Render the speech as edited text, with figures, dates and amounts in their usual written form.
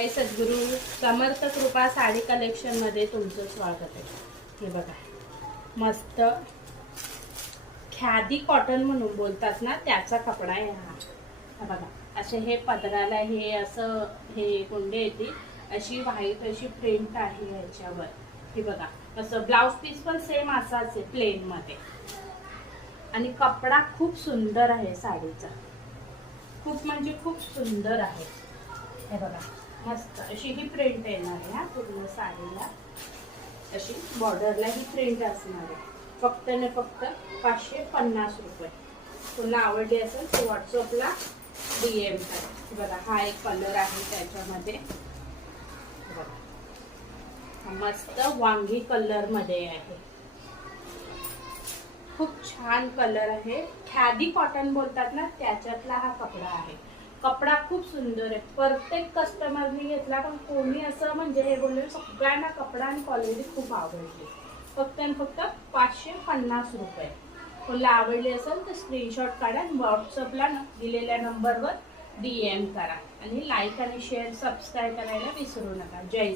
जय सद्गुरू समर्थ कृपा साडी कलेक्शनमध्ये तुमचं स्वागत आहे। हे बघा मस्त खादी कॉटन म्हणून बोलतात ना त्याचा कपडा आहे हा। बघा असे हे पदराला हे असं हे गुंडे येते, अशी व्हाईट अशी प्रिंट आहे याच्यावर। हे बघा असं ब्लाउज पीस पण सेम असाच आहे प्लेन मध्ये, आणि कपडा खूप सुंदर आहे साडीचा, खूप म्हणजे खूप सुंदर आहे। हे बघा मस्त अशी ही प्रिंट येणार आहे हा पूर्ण साडीला, अशी बॉर्डरला ही प्रिंट असणार आहे। फक्त ने फक्त 550 रुपये। तुला आवडली असेल तर व्हॉट्सअपला DM करा। बघा हा एक कलर आहे त्याच्यामध्ये, बघा हा मस्त वांगी कलर मध्ये आहे, खूप छान कलर आहे। खादी कॉटन बोलतात ना त्याच्यातला हा कपडा आहे। कपडा खूप सुंदर आहे, प्रत्येक कस्टमरने घेतला, पण कोणी असं म्हणजे हे बोलले सगळ्यांना कपडा आणि क्वालिटी खूप आवडली। फक्त आणि फक्त 550 रुपये। तुला आवडली असेल तर स्क्रीनशॉट काढा आणि व्हॉट्सअपला दिलेल्या नंबरवर DM करा, आणि लाईक आणि शेअर सबस्क्राईब करायला विसरू नका। जय